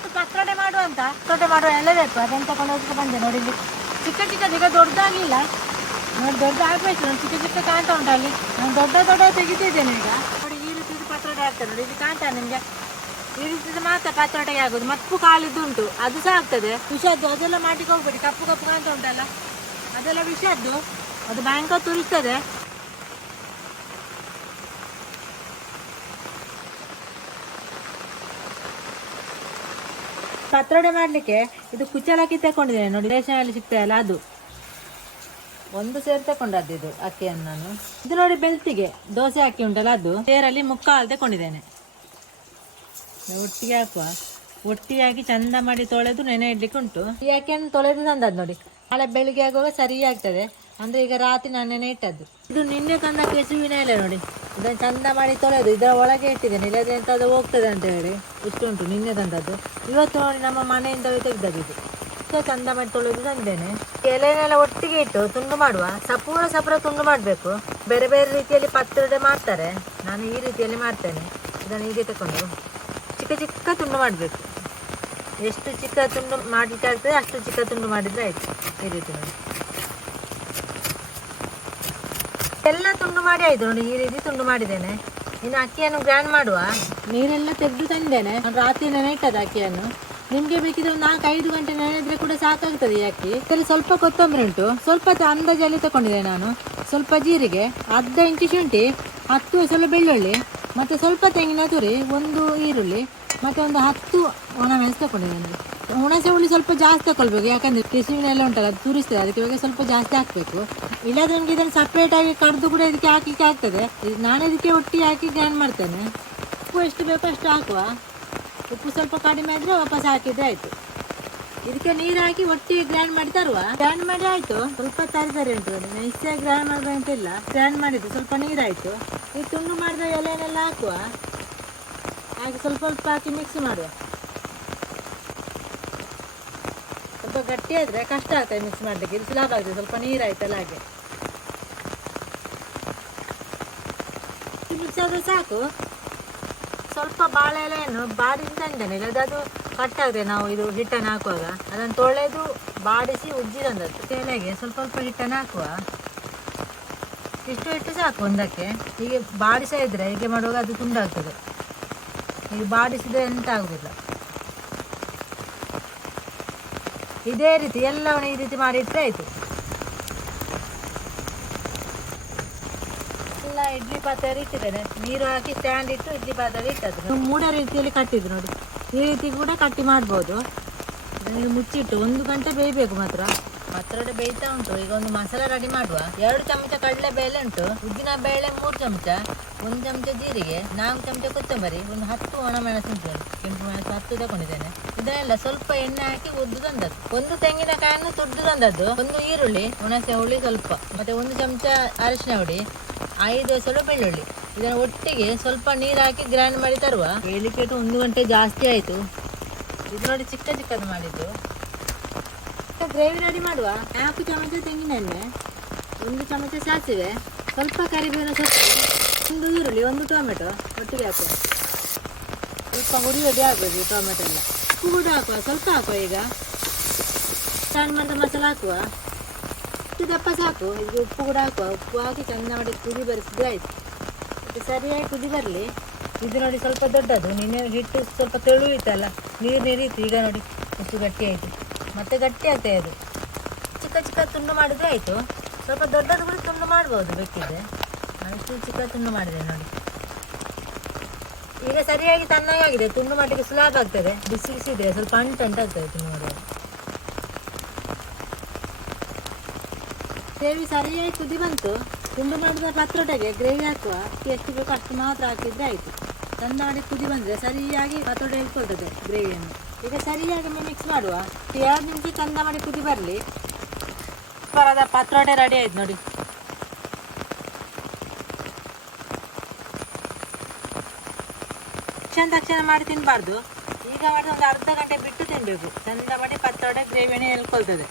ಇವತ್ತು ಪತ್ರೊಡೆ ಮಾಡುವ ಅಂತ ಮಾಡುವ ಎಲ್ಲ ಬೇಕು. ಅದನ್ನು ತಗೊಂಡು ಹೋಗಿ ಬಂದೆ ನೋಡಿ ಇಲ್ಲಿ. ಚಿಕ್ಕ ಚಿಕ್ಕ, ಈಗ ದೊಡ್ಡದಾಗಿಲ್ಲ ನೋಡಿ ದೊಡ್ಡ ಆಗ್ಬೇಕು. ಚಿಕ್ಕ ಚಿಕ್ಕ ಕಾಣ್ತಾ ಉಂಟು ಅಲ್ಲಿ. ನಾನು ದೊಡ್ಡ ದೊಡ್ಡ ತೆಗಿತಿದ್ದೇನೆ ಈಗ. ನೋಡಿ ಈ ರೀತಿ ಪತ್ರೊಡೆ ಆಗ್ತದೆ ನೋಡಿ. ಇದು ಕಾಣ್ತಾ ನಿಮಗೆ. ಈ ರೀತಿ ಮಾತ್ರ ಪತ್ರೊಡೆಗೆ ಆಗೋದು ಮಪ್ಪು ಕಾಲಿದ್ದು ಉಂಟು. ಅದು ಸಹ ಆಗ್ತದೆ. ವಿಷದ್ದು, ಅದೆಲ್ಲ ಮಾಡ್ಲಿಕ್ಕೆ ಹೋಗ್ಬೇಡಿ. ಕಪ್ಪು ಕಪ್ಪು ಕಾಣ್ತಾ ಉಂಟಲ್ಲ. ಅದೆಲ್ಲ ವಿಷದ್ದು. ಅದು ಭಯಂಕರ ತುರಿಸ್ತದೆ ಪತ್ರೊಡೆ ಮಾಡಲಿಕ್ಕೆ ಇದು ಕುಚ್ಚಲಕ್ಕಿ ತಗೊಂಡಿದ್ದೇನೆ. ನೋಡಿ, ರೇಷನಲ್ಲಿ ಸಿಗ್ತಾಯಲ್ಲ ಅದು. ಒಂದು ಸೇರು ತಗೊಂಡದ್ದು ಇದು, ಅಕ್ಕಿಯನ್ನು ನಾನು. ಇದು ನೋಡಿ ಬೆಳ್ತಿಗೆ ದೋಸೆ ಅಕ್ಕಿ ಉಂಟಲ್ಲ ಅದು. ಸೇರಲ್ಲಿ ಮುಕ್ಕಾಲು ತಗೊಂಡಿದ್ದೇನೆ. ಒಟ್ಟಿಗೆ ಹಾಕುವ. ಒಟ್ಟಿಯಾಗಿ ಚಂದ ಮಾಡಿ ತೊಳೆದು ನೆನೆ ಇಡ್ಲಿಕ್ಕೆ ಉಂಟು ಈ ಅಕ್ಕಿಯನ್ನು ತೊಳೆದು ತಂದದ್ದು ನೋಡಿ. ನಾಳೆ ಬೆಳಿಗ್ಗೆ ಆಗುವಾಗ ಸರಿ ಆಗ್ತದೆ. ಅಂದ್ರೆ ಈಗ ರಾತ್ರಿ ನಾನು ನೆನೆ ಇಟ್ಟದ್ದು ಇದು ನಿನ್ನೆ ತಂದ ಕೆಸುವಿನ ಎಲೆ ನೋಡಿ. ಇದನ್ನು ಚಂದ ಮಾಡಿ ತೊಳೆದು ಇದರ ಒಳಗೆ ಇಟ್ಟಿದ್ದೇನೆ. ಇಲ್ಲದ್ರೆ ಎಂತಾದ್ರೂ ಹೋಗ್ತದೆ ಅಂತ ಹೇಳಿ. ಇಷ್ಟು ಉಂಟು ನಿನ್ನೆ ತಂದದ್ದು. ಇವತ್ತು ನೋಡಿ ನಮ್ಮ ಮನೆಯಿಂದ ತೆಗೆದದ್ದು. ಸೊ ಚಂದ ಮಾಡಿ ತೊಳೆದು ತಂದೇನೆ. ಎಲೆನೆಲ್ಲ ಒಟ್ಟಿಗೆ ಇಟ್ಟು ತುಂಡು ಮಾಡುವ. ಸಪೂರ ಸಪೂರ ತುಂಡು ಮಾಡಬೇಕು. ಬೇರೆ ಬೇರೆ ರೀತಿಯಲ್ಲಿ ಪತ್ರದೆ ಮಾಡ್ತಾರೆ. ನಾನು ಈ ರೀತಿಯಲ್ಲಿ ಮಾಡ್ತೇನೆ. ಇದನ್ನು ಹೀಗೆ ತಗೊಂಡು ಚಿಕ್ಕ ಚಿಕ್ಕ ತುಂಡು ಮಾಡಬೇಕು. ಎಷ್ಟು ಚಿಕ್ಕ ತುಂಡು ಮಾಡಲಿಕ್ಕೆ ಆಗ್ತದೆ ಅಷ್ಟು ಚಿಕ್ಕ ತುಂಡು ಮಾಡಿದ್ರೆ ಆಯ್ತು. ಈ ರೀತಿ ನೋಡಿ. ಎಲ್ಲ ತುಂಡು ಮಾಡಿ ಆಯ್ತು ನೋಡಿ, ಈ ರೀತಿ ತುಂಡು ಮಾಡಿದ್ದೇನೆ. ಇನ್ನು ಅಕ್ಕಿಯನ್ನು ಗ್ರ್ಯಾಂಡ್ ಮಾಡುವ. ನೀರೆಲ್ಲ ತೆಗೆದು ತಂದೇನೆ. ರಾತ್ರಿ ನೆನೆಯಿಟ್ಟದ ಅಕ್ಕಿಯನ್ನು. ನಿಮಗೆ ಬೇಕಿದ್ರೆ ಒಂದು ನಾಲ್ಕು, ಐದು ಗಂಟೆ ನೆನೆದ್ರೆ ಕೂಡ ಸಾಕಾಗ್ತದೆ ಈ ಅಕ್ಕಿ. ಸರಿ ಸ್ವಲ್ಪ ಕೊತ್ತಂಬರಿ ಉಂಟು. ಸ್ವಲ್ಪ ಅಂದಾಜಲ್ಲಿ ತಗೊಂಡಿದ್ದೆ ನಾನು. ಸ್ವಲ್ಪ ಜೀರಿಗೆ, ಅರ್ಧ ಇಂಚು ಶುಂಠಿ, ಹತ್ತು ಸ್ವಲ್ಪ ಬೆಳ್ಳುಳ್ಳಿ, ಮತ್ತೆ ಸ್ವಲ್ಪ ತೆಂಗಿನ ತುರಿ, ಒಂದು ಈರುಳ್ಳಿ, ಮತ್ತೆ ಒಂದು ಹತ್ತು ಒಣಮೆಣಸು ತಗೊಂಡಿದ್ದೇನೆ ಹುಣಸೆ ಹುಳಿ ಸ್ವಲ್ಪ ಜಾಸ್ತಿ ತಗೊಳ್ಬೇಕು ಯಾಕಂದ್ರೆ ಕೆಸುವಿನ ಎಲ್ಲ ಉಂಟಲ್ಲ, ಅದು ತುರಿಸ್ತದೆ. ಅದಕ್ಕೆ ಇವಾಗ ಸ್ವಲ್ಪ ಜಾಸ್ತಿ ಹಾಕಬೇಕು. ಇಲ್ಲದ್ರೆ ನನಗೆ ಇದನ್ನು ಸಪ್ರೇಟ್ ಆಗಿ ಕಡ್ದು ಕೂಡ ಇದಕ್ಕೆ ಹಾಕಲಿಕ್ಕೆ ಆಗ್ತದೆ. ನಾನು ಇದಕ್ಕೆ ಒಟ್ಟಿಗೆ ಹಾಕಿ ಗ್ರೈಂಡ್ ಮಾಡ್ತೇನೆ. ಉಪ್ಪು ಎಷ್ಟು ಬೇಕೋ ಅಷ್ಟು ಹಾಕುವ. ಉಪ್ಪು ಸ್ವಲ್ಪ ಕಡಿಮೆ ಆದರೆ ವಾಪಸ್ ಹಾಕಿದ್ರೆ ಆಯಿತು. ಇದಕ್ಕೆ ನೀರು ಹಾಕಿ ಒಟ್ಟಿಗೆ ಗ್ರೈಂಡ್ ಮಾಡಿ ತರುವ. ಗ್ರೈಂಡ್ ಮಾಡಿ ಆಯ್ತು. ಸ್ವಲ್ಪ ತರಿ ತರಿ ಉಂಟು ಗ್ರ್ಯಾಂಡ್ ಗ್ರೈಂಡ್ ಮಾಡ್ಬೇಕಂತಿಲ್ಲ ಗ್ರೈಂಡ್ ಮಾಡಿದ್ದು ಸ್ವಲ್ಪ ನೀರಾಯ್ತು. ಈ ತುಂಡು ಮಾಡಿದ ಎಲೆನೆಲ್ಲ ಹಾಕುವ. ಹಾಗೆ ಸ್ವಲ್ಪ ಸ್ವಲ್ಪ ಹಾಕಿ ಮಿಕ್ಸ್ ಮಾಡುವ. ಗಟ್ಟಿ ಆದ್ರೆ ಕಷ್ಟ ಆಗ್ತದೆ ಮಿಕ್ಸ್ ಮಾಡ್ಲಿಕ್ಕೆ. ಇದು ಸುಲಭ ಆಗ್ತದೆ, ಸ್ವಲ್ಪ ನೀರಾಯ್ತಲ್ಲ ಹಾಗೆ. ಮಿಕ್ಸ್ ಆದ್ರೆ ಸಾಕು. ಸ್ವಲ್ಪ ಬಾಳೆ ಎಲೆಯನ್ನು ಬಾಡಿಸಿ ತಂದೇನೆ ಅದು ಕಟ್ಟಾಗ್ತದೆ ನಾವು ಇದು ಹಿಟ್ಟನ್ನು ಹಾಕುವಾಗ. ಅದನ್ನು ತೊಳೆದು ಬಾಡಿಸಿ ಉಜ್ಜಿ ತಂದದ್ದು ಎಲೆಗೆ ಸ್ವಲ್ಪ ಸ್ವಲ್ಪ ಹಿಟ್ಟನ್ನು ಹಾಕುವ. ಇಷ್ಟು ಹಿಟ್ಟು ಸಾಕು ಒಂದಕ್ಕೆ. ಹೀಗೆ ಬಾಡಿಸ ಇದ್ರೆ ಹೀಗೆ ಮಾಡುವಾಗ ಅದು ತುಂಡಾಗ್ತದೆ. ಈಗ ಬಾಡಿಸಿದ್ರೆ ಎಂತ ಆಗುದಿಲ್ಲ. ಇದೇ ರೀತಿ ಎಲ್ಲವನ್ನು ಈ ರೀತಿ ಮಾಡಿಟ್ರೆ ಆಯ್ತು. ಎಲ್ಲ ಇಡ್ಲಿ ಪಾತ್ರೆ ಇಟ್ಟಿದ್ದೇನೆ. ನೀರು ಹಾಕಿ ಸ್ಟ್ಯಾಂಡ್ ಇಟ್ಟು ಇಡ್ಲಿ ಪಾತ್ರೆ ಇಟ್ಟದ್ದು. ಮೂಡ ರೀತಿಯಲ್ಲಿ ಕಟ್ಟಿದ್ದು ನೋಡಿ. ಈ ರೀತಿ ಕೂಡ ಕಟ್ಟಿ ಮಾಡ್ಬೋದು. ಮುಚ್ಚಿಟ್ಟು ಒಂದು ಗಂಟೆ ಬೇಯಬೇಕು ಮಾತ್ರ. ಪತ್ರೊಡೆ ಬೇಯ್ತಾ ಉಂಟು. ಈಗ ಒಂದು ಮಸಾಲ ರೆಡಿ ಮಾಡುವ. ಎರಡು ಚಮಚ ಕಡಲೆ ಬೇಳೆ ಉಂಟು. ಉದ್ದಿನ ಬೇಳೆ ಮೂರು ಚಮಚ, ಒಂದು ಚಮಚ ಜೀರಿಗೆ, ನಾಲ್ಕು ಚಮಚ ಕೊತ್ತಂಬರಿ, ಒಂದು ಹತ್ತು ಒಣಮೆಣಸು ಉಂಟು ಕೆಂಪು ಮೆಣಸು ಹತ್ತು ತಗೊಂಡಿದ್ದೇನೆ ಇದನ್ನೆಲ್ಲ ಸ್ವಲ್ಪ ಎಣ್ಣೆ ಹಾಕಿ ಉದ್ದು ತಂದದ್ದು. ಒಂದು ತೆಂಗಿನಕಾಯನ್ನು ತುಡ್ದು ತಂದದ್ದು. ಒಂದು ಈರುಳ್ಳಿ, ಹುಣಸೆ ಹುಳಿ ಸ್ವಲ್ಪ, ಮತ್ತೆ ಒಂದು ಚಮಚ ಅರಿಶಿನ ಹುಡಿ ಐದು ಸ್ವಲ್ಪ ಬೆಳ್ಳುಳ್ಳಿ ಇದನ್ನು ಒಟ್ಟಿಗೆ ಸ್ವಲ್ಪ ನೀರು ಹಾಕಿ ಗ್ರೈಂಡ್ ಮಾಡಿ ತರುವ. ಹೇಳಿಕೆಟ್ಟು ಒಂದು ಗಂಟೆ ಜಾಸ್ತಿ ಆಯಿತು. ಇದು ನೋಡಿ ಚಿಕ್ಕ ಚಿಕ್ಕದು ಮಾಡಿದ್ದು. ಗ್ರೇವಿ ರೆಡಿ ಮಾಡುವ? ನಾಲ್ಕು ಚಮಚ ತೆಂಗಿನೆಣ್ಣೆ, ಒಂದು ಚಮಚ ಸಾಸಿವೆ, ಸ್ವಲ್ಪ ಕರಿಬೇವಿನ ಸೊಪ್ಪು, ಒಂದು ಈರುಳ್ಳಿ, ಒಂದು ಟೊಮೆಟೊ ಒಟ್ಟಿಗೆ ಹಾಕುವ. ಸ್ವಲ್ಪ ಹುರಿಯೋದೇ ಆಗಬೇಕು ಟೊಮೆಟೊ ಎಲ್ಲ ಉಪ್ಪು ಕೂಡ ಹಾಕುವ, ಸ್ವಲ್ಪ ಹಾಕುವ ಈಗ. ಸಣ್ಣ ಮಾಡಿದ ಮಸಾಲ ಹಾಕುವ. ಇಷ್ಟು ದಪ್ಪ ಸಾಕು. ಇದು ಉಪ್ಪು ಕೂಡ ಹಾಕುವ. ಉಪ್ಪು ಹಾಕಿ ಚೆಂದ ಮಾಡಿ ಕುದಿ ಬರಿಸಿದ್ರೆ ಆಯಿತು. ಇದು ಸರಿಯಾಗಿ ಕುದಿ ಬರಲಿ. ಇದು ನೋಡಿ ಸ್ವಲ್ಪ ದೊಡ್ಡದು. ನಿನ್ನೆ ಹಿಟ್ಟು ಸ್ವಲ್ಪ ತೆಳು ಇತ್ತಲ್ಲ ನೀರು ನೀರಿತ್ತು ಈಗ ನೋಡಿ ಎಷ್ಟು ಗಟ್ಟಿ ಆಯಿತು. ಮತ್ತೆ ಗಟ್ಟಿ ಆಗ್ತದೆ ಅದು. ಚಿಕ್ಕ ಚಿಕ್ಕ ತುಂಡು ಮಾಡಿದ್ರೆ ಆಯಿತು. ಸ್ವಲ್ಪ ದೊಡ್ಡದು ಕೂಡ ತುಂಡು ಮಾಡ್ಬೋದು ಬೇಕಿದ್ರೆ ನಾನು ಚಿಕ್ಕ ತುಂಡು ಮಾಡಿದೆ ನೋಡಿ. ಈಗ ಸರಿಯಾಗಿ ತಣ್ಣಗಾಗಿದೆ. ತುಂಡು ಮಾಡಲಿಕ್ಕೆ ಸುಲಭ ಆಗ್ತದೆ. ಬಿಸಿ ಬಿಸಿ ಇದ್ರೆ ಸ್ವಲ್ಪ ಅಂಟು ಅಂಟಾಗ್ತದೆ ತುಂಡು ಮಾಡುವಾಗ. ಗ್ರೇವಿ ಸರಿಯಾಗಿ ಕುದಿ ಬಂತು. ತುಂಡು ಮಾಡಿದ ಪತ್ರೊಡೆಗೆ ಗ್ರೇವಿ ಹಾಕುವ. ಎಷ್ಟು ಬೇಕು ಅಷ್ಟು ಮಾತ್ರ ಹಾಕಿದ್ರೆ ಆಯಿತು. ಚಂದ ಮಾಡಿ ಕುದಿ ಬಂದರೆ ಸರಿಯಾಗಿ ಪತ್ರೊಡೆ ಇಟ್ಕೊಳ್ತದೆ ಗ್ರೇವಿಯನ್ನು. ಈಗ ಸರಿಯಾಗಿ ಮಿಕ್ಸ್ ಮಾಡುವ. ಎರಡು ನಿಮಿಷ ಚಂದ ಮಾಡಿ ಕುದಿ ಬರಲಿ. ಬರದ ಪತ್ರೊಡೆ ರೆಡಿ ಆಯ್ತು ನೋಡಿ. ಚಂದ ತಕ್ಷಣ ಮಾಡಿ ತಿನ್ನಬಾರ್ದು ಈಗ ಮಾಡಿದ ಒಂದು ಅರ್ಧ ಗಂಟೆ ಬಿಟ್ಟು ತಿನ್ನಬೇಕು ಚಂದ ಮಾಡಿ ಪತ್ರೊಡೆ ಗ್ರೇವಿನೇ ಎಲ್ಕೊಳ್ತದೆ